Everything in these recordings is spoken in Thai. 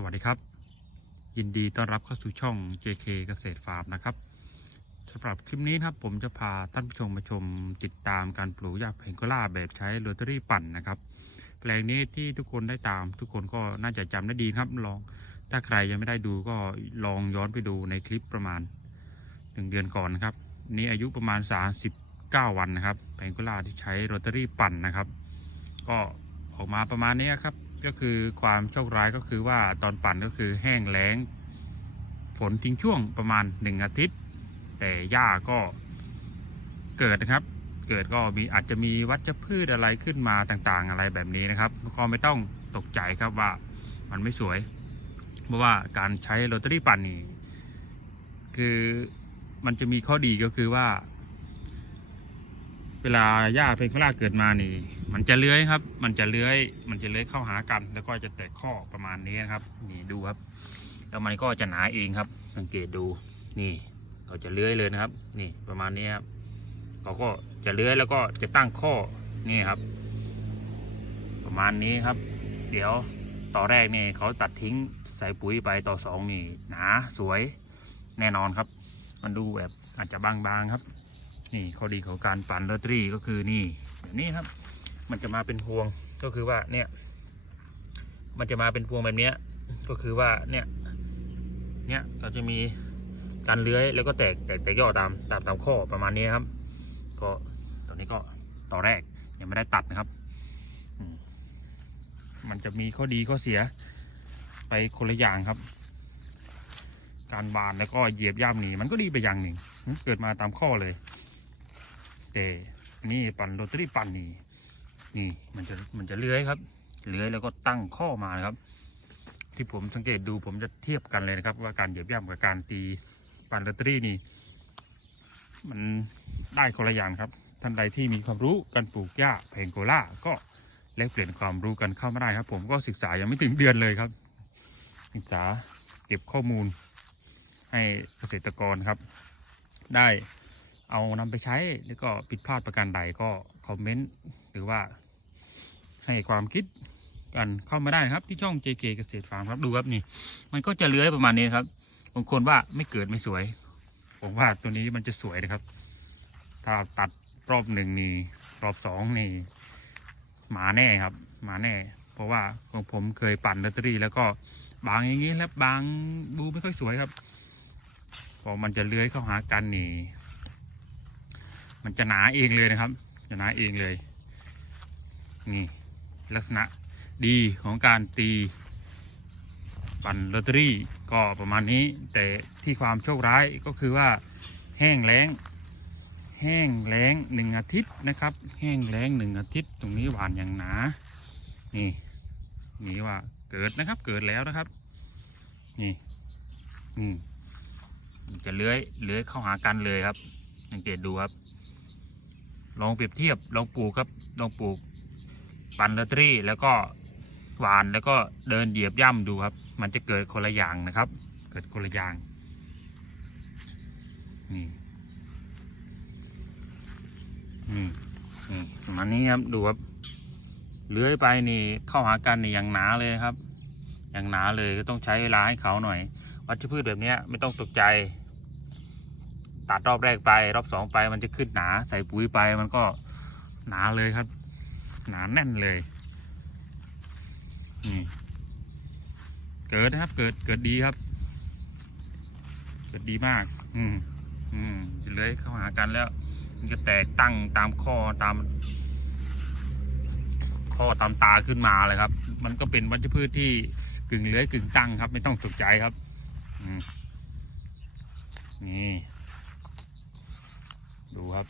สวัสดีครับ ยินดีต้อนรับเข้าสู่ช่อง JK เกษตรฟาร์มนะครับสำหรับคลิปนี้นะครับผมจะพาท่านผู้ชมมาชมติดตามการปลูกหญ้าเพงโกล่าแบบใช้โรตารี่ปั่นนะครับ แปลงนี้ที่ทุกคนได้ตาม ทุกคนก็น่าจะจำได้ดีครับลองถ้าใครยังไม่ได้ดูก็ลองย้อนไปดูในคลิปประมาณหนึ่งเดือนก่อนนะครับ นี่อายุประมาณ 39 วันนะครับเพงโกล่าที่ใช้โรตารี่ปั่นนะครับ ก็ออกมาประมาณนี้ครับ ก็คือความโชคร้ายก็คือว่าตอนปั่นก็คือแห้งแล้ง ฝนทิ้งช่วงประมาณหนึ่งอาทิตย์ แต่หญ้าก็เกิดนะครับ เกิดก็มีอาจจะมีวัชพืชอะไรขึ้นมาต่างๆ อะไรแบบนี้นะครับก็ไม่ต้องตกใจครับว่ามันไม่สวย เพราะว่าการใช้โรตารี่ปั่นนี่คือมันจะมีข้อดีก็คือว่า เวลาหญ้าเพนคล่าเกิดมานี่ มันจะเลื้อยครับ มันจะเลื้อย มันจะเลื้อยเข้าหากัน แล้วก็จะแตกข้อประมาณนี้นะครับ นี่ดูครับ แล้วมันก็จะหนาเองครับ สังเกตดู นี่เขาจะเลื้อยเลยนะครับ นี่ประมาณนี้ครับเขาก็จะเลื้อยแล้วก็จะตั้งข้อนี่ครับ ประมาณนี้ครับ เดี๋ยวต่อแรกนี่เขาตัดทิ้งใส่ปุ๋ยไปต่อสองนี่หนาสวยแน่นอนครับ มันดูแบบอาจจะบางๆครับ นี่ข้อดีของการปั่นลอตเตอรี่ก็คือนี่แบบนี้ครับ มันจะมาเป็นพวงก็คือว่าเนี่ย มันจะมาเป็นพวงแบบนี้ก็คือว่าเนี่ย เนี่ยเราจะมีการเลื้อยแล้วก็แตกแตกแตกยอดตามตามตามข้อประมาณนี้ครับ ก็ตอนนี้ก็ต่อแรกยังไม่ได้ตัดนะครับ มันจะมีข้อดีข้อเสีย ไปคนละอย่างครับ การบานแล้วก็เหยียบย่ำหนีมันก็ดีไปอย่างหนึ่งเกิดมาตามข้อเลย แต่นี่ปั่นโรตารี่ปั่นนี่นี่มันจะมันจะเลื้อยครับเลื้อยแล้วก็ตั้งข้อมานะครับ ที่ผมสังเกตดูผมจะเทียบกันเลยนะครับ ว่าการเหยียบย่ำกับการตีปั่นโรตารี่นี่ มันได้คนละอย่างครับท่านใดที่มีความรู้การปลูกหญ้าเพงโกล่าก็แลกเปลี่ยนความรู้กันเข้ามาได้ครับ ผมก็ศึกษายังไม่ถึงเดือนเลยครับ ศึกษาเก็บข้อมูลให้เกษตรกรครับ ได้ เอานำไปใช้แล้วก็ผิดพลาดประการใดก็คอมเมนต์หรือว่าให้ความคิดกันเข้ามาได้นะครับที่ช่อง JK เกษตรฟาร์มครับดูครับนี่ มันก็จะเลื้อยประมาณนี้ครับบางคนว่าไม่เกิดไม่สวย ผมว่าตัวนี้มันจะสวยนะครับ ถ้าตัดรอบหนึ่งนี่รอบสองนี่หมาแน่ครับ หมาแน่ เพราะว่าของผมเคยปั่นลอตเตอรี่ แล้วก็บางอย่างนี้แล้วบางดูไม่ค่อยสวยครับ พอมันจะเลื้อยเข้าหากันนี่ มันจะหนาเองเลยนะครับ จะหนาเองเลย นี่ลักษณะดีของการตีปั่นลอตเตอรี่ก็ประมาณนี้ แต่ที่ความโชคร้ายก็คือว่าแห้งแล้ง แห้งแล้งหนึ่งอาทิตย์นะครับ แห้งแล้งหนึ่งอาทิตย์ตรงนี้หวานอย่างหนา นี่นี่ว่าเกิดนะครับเกิดแล้วนะครับ นี่อืมจะเลื้อยเลื้อยเข้าหากันเลยครับสังเกตดูครับ ลองเปรียบเทียบลองปลูกครับลองปลูกปั่นลอตเตอรี่แล้วก็หวานแล้วก็เดินเหยียบย่ำดูครับ มันจะเกิดคนละอย่างนะครับ เกิดคนละอย่างนี่นี่นี่มาณนี้ครับดูครับเลื้อยไปนี่เข้าหากันนี่อย่างหนาเลยครับ อย่างหนาเลยก็ต้องใช้เวลาให้เขาหน่อย วัชพืชแบบนี้ไม่ต้องตกใจ ตัดรอบแรกไป รอบสองไปมันจะขึ้นหนาใส่ปุ๋ยไปมันก็หนาเลยครับ หนาแน่นเลยนี่เกิดนะครับ เกิดเกิดดีครับ เกิดดีมาก อืมอืมจะเลื้อยเข้าหากันแล้ว มันจะแตกตั้งตามข้อตาม ข้อตามตาขึ้นมาเลยครับ มันก็เป็นวัชพืชที่กึ่งเลื้อยกึ่งตั้งครับ ไม่ต้องตกใจครับ อืมนี่ ดูครับ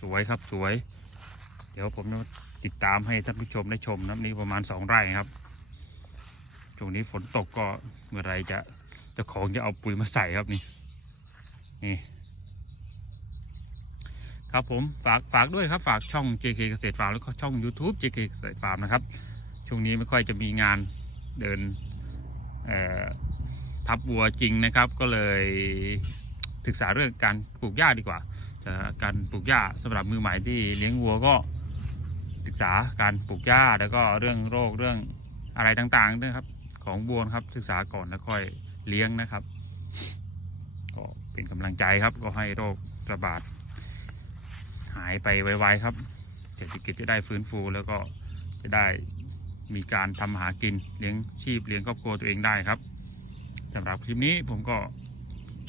สวยครับสวย เดี๋ยวผมจะติดตามให้ท่านผู้ชมได้ชมนะนี่ประมาณสองไร่ครับช่วงนี้ฝนตกก็เมื่อไรจะเจ้าของจะเอาปุ๋ยมาใส่ครับนี่นี่ครับผมฝากฝากด้วยครับฝากช่อง JK เกษตรฟาร์มแล้วก็ช่อง YouTube JK เกษตรฟาร์มนะครับ ช่วงนี้ไม่ค่อยจะมีงานเดินทับวัวจริงนะครับ ก็เลย ศึกษาเรื่องการปลูกหญ้าดีกว่าจะการปลูกหญ้าสำหรับมือใหม่ที่เลี้ยงวัวก็ศึกษาการปลูกหญ้าแล้วก็เรื่องโรคเรื่องอะไรต่างๆด้วยครับ ของบัวครับศึกษาก่อนแล้วค่อยเลี้ยงนะครับ ก็เป็นกำลังใจครับ ก็ให้โรคระบาดหายไปไวๆครับเศรษฐกิจจะได้ฟื้นฟูแล้วก็จะได้มีการทำมาหากินเลี้ยงชีพเลี้ยงครอบครัวตัวเองได้ครับสำหรับคลิปนี้ผมก็